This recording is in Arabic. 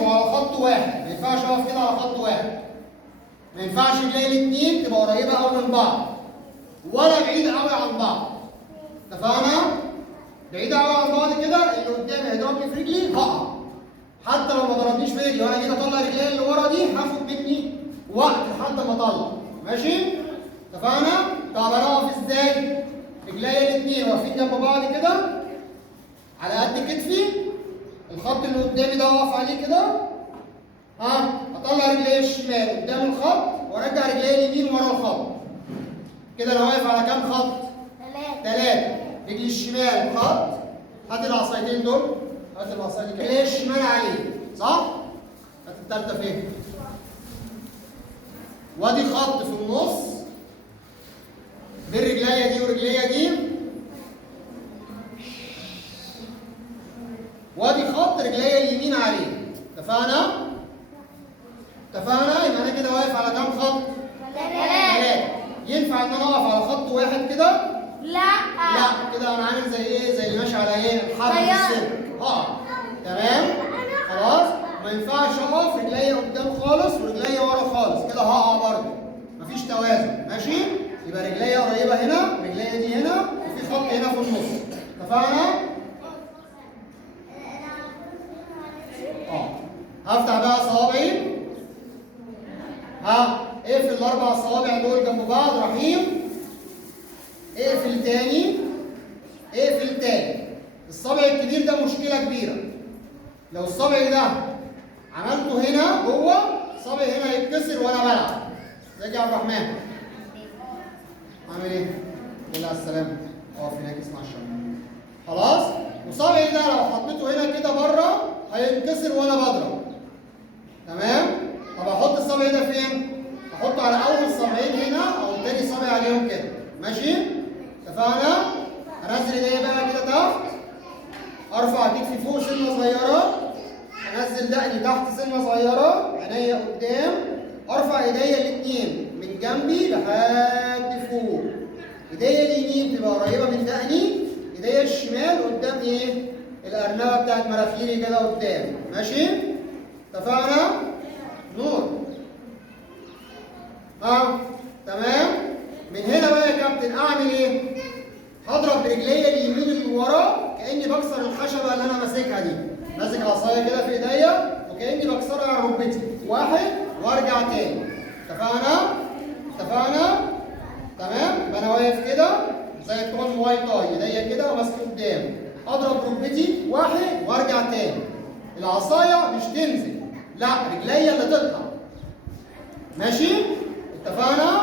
يبقوا على خط واحد، ما ينفعش اقف كده على خط واحد. ما ينفعش رجلي الاثنين تبقى قريبه قوي من بعض ولا بعيده قوي عن بعض. اتفقنا؟ بعيده قوي عن بعض كده اللي قدامي هيضربني في رجلي هقع. حتى لو ما ضربنيش في رجلي وانا جيت اطلع رجلي اللي ورا دي هاخد مني وقت لحد ما اطلع. ماشي؟ اتفقنا؟ طب انا اقف ازاي؟ رجلي الاثنين واقفين جنب بعض كده على قد كتفي. الخط اللي قدامي ده اقف عليه كده. اطلع رجلي الشمال قدام الخط وارجع رجلي اليمين ورا الخط. كده انا واقف على كام خط؟ 3. رجلي الشمال خط. هات العصايتين دول. هات العصايتين كده. رجلي الشمال عليه. صح؟ هات التالتة فين؟ وادي خط في النص بين رجليا دي ورجليا دي. وادي خط رجليا اليمين عليه. اتفقنا؟ اتفقنا؟ يبقى انا كده واقف على كام خط؟ 3. ينفع ان انا اقف على خط واحد كده؟ لا كده انا عامل زي ايه؟ زي اللي ماشي على ايه؟ الحبل في السلك. تمام؟ خلاص؟ ما ينفعش اقف رجليا قدام خالص ورجليا ورا خالص، كده هقع برضه. مفيش توازن. ماشي؟ يبقى رجليا قريبه هنا، رجليا دي هنا، وفي خط هنا في النص. اتفقنا؟ هفتح بقى صوابعي. اقفل الاربع صوابع دول جنب بعض. رحيم. اقفل تاني. اقفل تاني. الصابع الكبير ده مشكله كبيره. لو الصابع ده عملته هنا جوه، الصابع هنا يتكسر وانا بلعب. ازيك يا عبد الرحمن؟ عامل ايه؟ الحمد لله على السلامه. اقف هناك اسمع الشرح. خلاص؟ وصابعي ده لو حطيته هنا كده بره هينكسر وانا بضرب. تمام؟ طب احط الصابع ده فين؟ احطه على اول صابعين هنا او تاني صابع عليهم كده. ماشي؟ اتفقنا؟ انزل ايديا بقى كده تحت. ارفع كتفي فوق سنه صغيره. انزل دقني تحت سنه صغيره. عينيا قدام. ارفع ايديا الاثنين من جنبي لحد فوق. ايديا اليمين تبقى قريبه من دقني. ايديا الشمال قدام ايه؟ الارنبه بتاعت مناخيري كده قدام. ماشي؟ اتفقنا؟ نور. تمام؟ من هنا بقى يا كابتن اعمل ايه؟ هضرب برجليا اليمين اللي ورا كاني بكسر الخشبه اللي انا ماسكها دي. ماسك عصايه كده في ايديا وكاني بكسرها على ركبتي. 1 وارجع تاني. اتفقنا؟ اتفقنا؟ تمام؟ يبقى انا واقف كده زي بتوع المواي تاي، ايديا كده وماسك قدام. اضرب ركبتي 1 وارجع تاني. العصايه مش تنزل، لا رجليا اللي تطلع. ماشي؟ اتفقنا؟